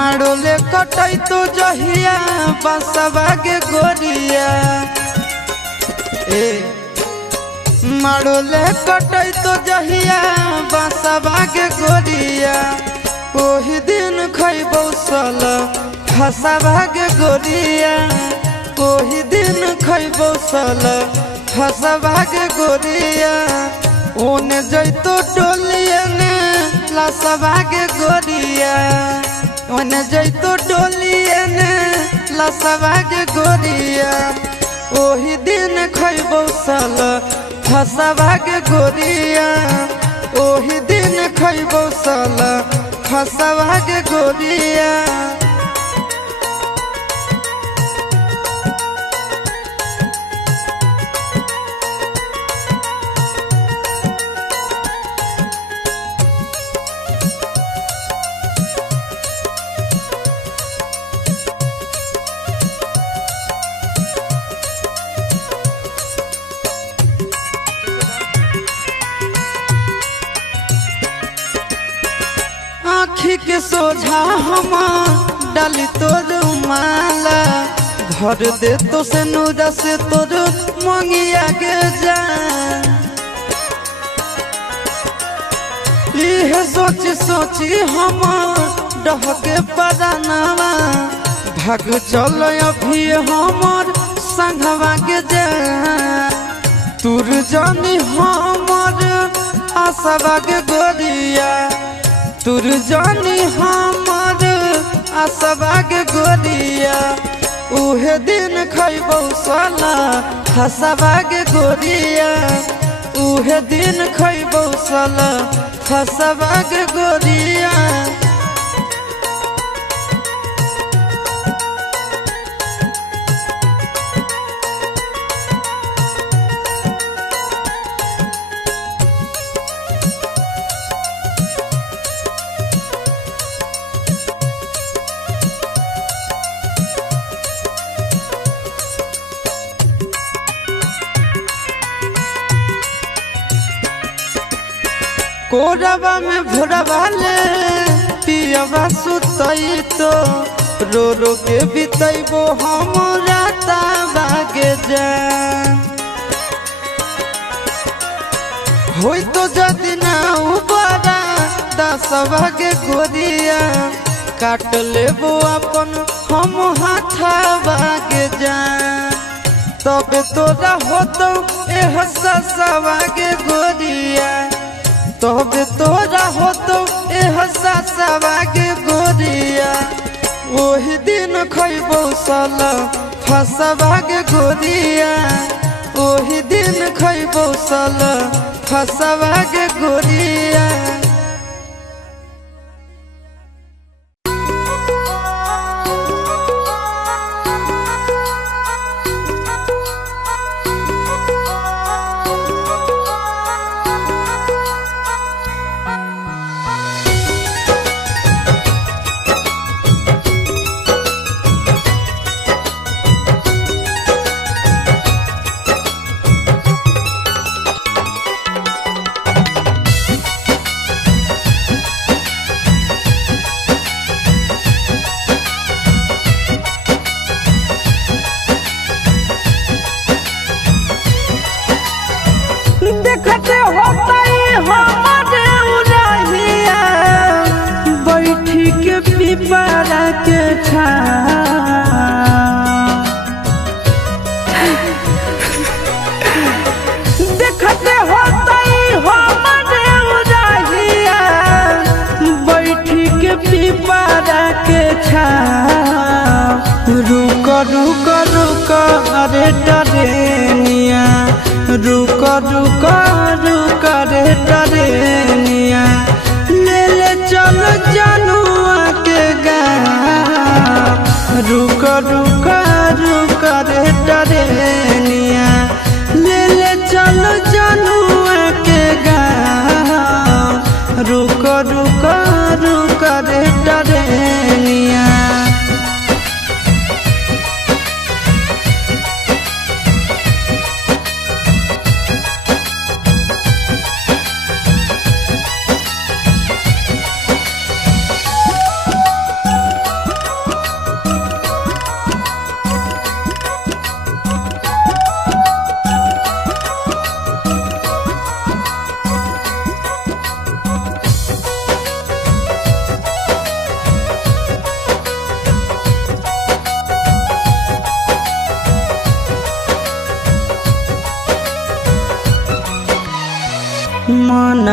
मारोले कटाई तो जहिया बसवा के गोरिया मारोले कटाई तो जहिया बसवा के गोरिया ओही दिन खैबौ सल फसवा के गोरिया ओही दिन खैबौ सल फसवा के गोरिया ओने जैतो डोलिया ने लसवा के गोरिया ओने जैतो डोलिया ने लसवा के गोरिया ओही दिन खैबौ सल फसवा के गोरिया ओही दिन खैबौ सल फसवा के गोरिया आँखी के सोझा हम डाली तोर माला भर दे तो से नूरा से तोर मंगिया के जान यह सोची सोची हम डहके परानावा भाग चल अभी हमर संघवा के जान तुर जानी हमर आसवा के गोरिया तुर जानी हमर आसवा के गोरिया उहे दिन खैबौ साला फसवा के गोरिया उहे दिन खैबौ साला फसवा के गोरिया कोरबा में भोरबा ले पियबा सुतई तो रो रो के बितैबो हम राता बागे जान होई तो जदि ना उबारा दसवा के गोरिया काट लेबो अपन हम हाथवा के जान तबे तोरा होतो एह ससवा के गोरिया तबे तोरा होतो एह ससवा के गोरिया ओही दिन खैबौ सल फसवा के गोरिया ओही दिन खैबौ सल फसवा के गोरिया देखते होतई हमरे उरहिया बैठी के पिपरा के देखते होतई हमरे उरहिया बैठी के पिपरा के रुक रुक रुक अरे टरेनिया रुक रुक रुक रे टरेनिया ले ले चल जनुआ के गाँव रुक रुक रुक रे टरेनिया ले ले चल जनुआ के गाँव रुक रुक रुक रे टरेनिया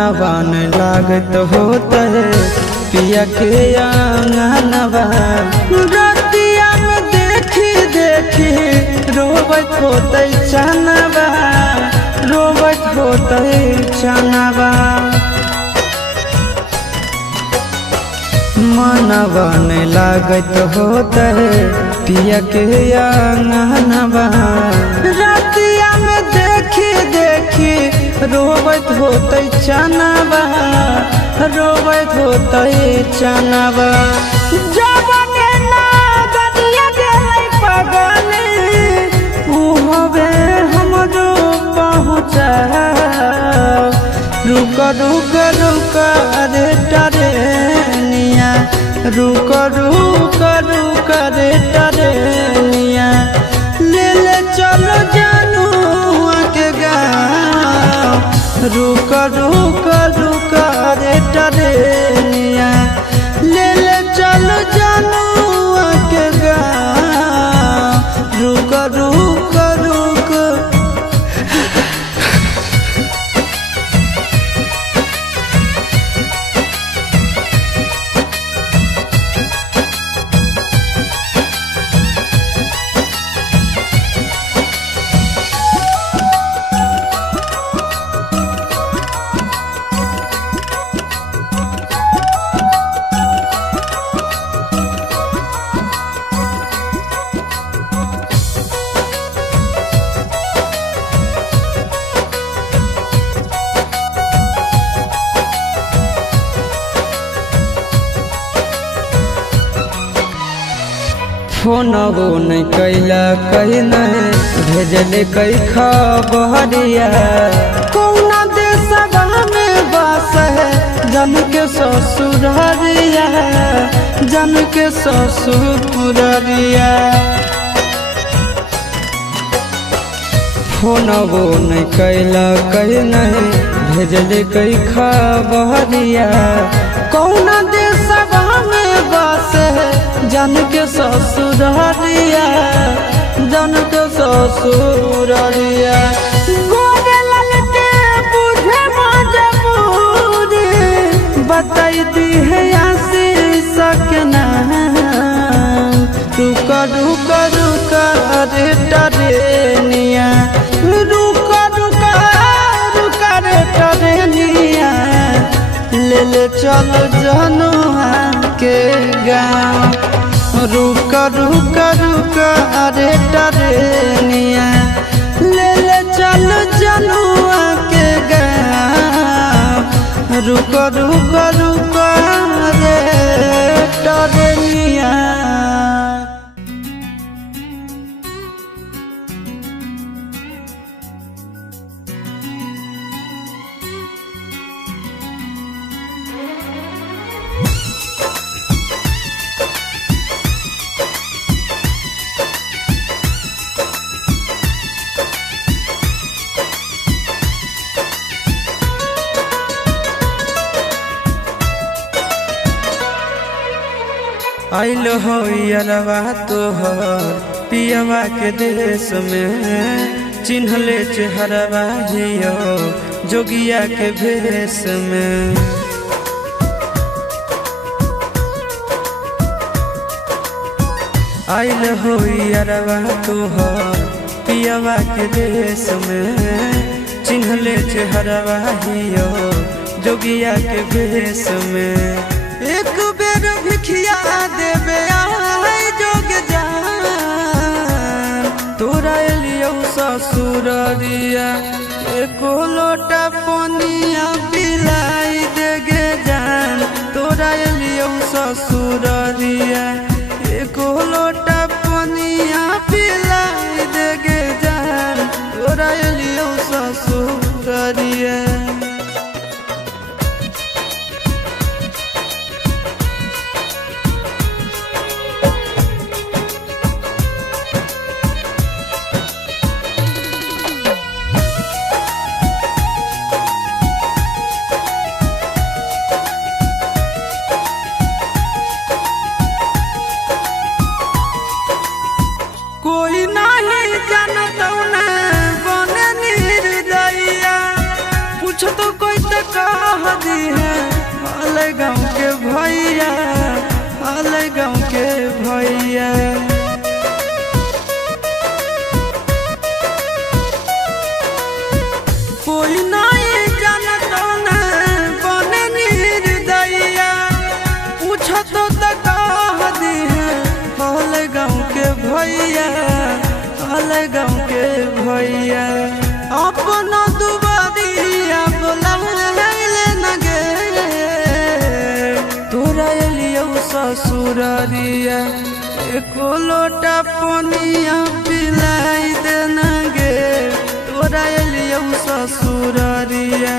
मनवा न लागत होता है पिया के आंगनवा रतिया में देखी देखी रोबत होते चनवा रोबत होते चनवा मनवा न लागत होता है पिया के आंगनवा रतिया में देखी देखी रोबत होते चनवा रोबत होते चनवा जबने ना गदिया गेलै पगले उहबे हमरो पहुँचा रुक रुक रुक रे टरेनिया रुक रुक रुक रे टरेनिया ले ले चलो जानू के गाँव रुक रुक रुक रे टरेनिया ले ले चलो जानू के गाँव रुक रुक रुक फोनबो नहीं कैला कहीं नहीं भेजले कई खबरिया कौना देशवा में बस है जन के ससुररिया जन के ससुररिया फोनबो नहीं कैला कहीं नहीं भेजले कई खबरिया कौना देशवा में बस है जन के ससुररिया जन के ससुररिया गोरे ललके बुझे मजबूरी बताई है आशीष के नाम रुक रुक रुक रे टरेनिया रुक रुक रुक रे टरेनिया ले ले चल जनुआ के गाँव रुक रुक रुक अरे टरेनिया ले ले चल जनुआ के गाँव रुक रुक रुक अरे टरेनिया आइल हो यरवा तोहर पियवा के देश में चिन्हले चेहरवा हियो जोगिया के भेष में आइल हो यरवा तोहर पियवा के देश में चिन्हले चेहरवा हियो जोगिया के भेष में एक बेर भिखिया देवे आई जोग जान तोरा एलियो ससुररिया एको लोटा पनिया पिलाई देगे जान तोरा एलियो ससुररिया एको लोटा पनिया पिलाई देगे जान तोरा एलियो ससुररिया कोई नहीं जानत बने निर्दयिया पूछ तो कोई तो कह दी है हाल गाँव के भैया, हाल गाँव के भैया। कोई नहीं जानता न बने निर्दयिया, पूछो तो कह दी है हाल गाँव के भैया, हाल गाँव के भैया। अपना दुबारिया बोलाइले न गे, तोरा एलियो ससुरारिया, एको लोटा पनिया पिलाई दे न गे, तोरा एलियो ससुरारिया,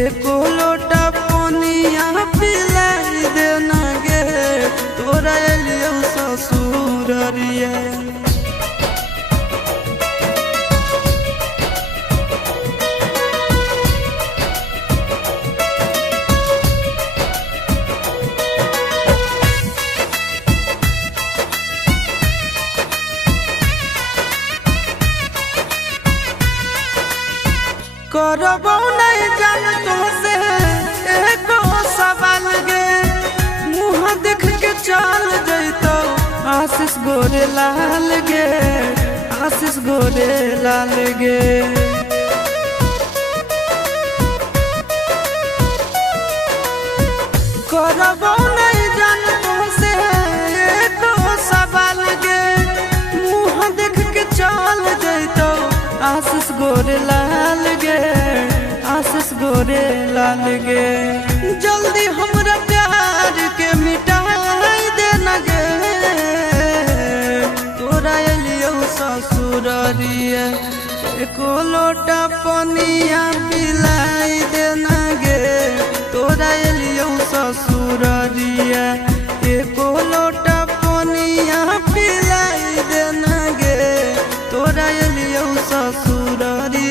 एको लोटा पनिया पिलाई दे न गे, तोरा एलियो ससुरारिया। करबो नहीं जान तुमसे एको सवाल गे, मुँह देख के चल जैतो आशीष गोरे लाल गे, आशीष गोरे लाल गे। करबो नहीं जान तुमसे एको सवाल गे, मुँह देख के चल जैतो आशीष गोरे लाल गे, आशीष गोरे लाल गे। जल्दी हमरा प्यार के मिटाई दे न गे, तोरा एलियो ससुरारिया, एको लोटा पनिया पिलाई दे न गे, तोरा एलियो ससुरारिया, एको लोटा पनिया पिलाई दे न गे, तोरा एलियो ससुरारिया।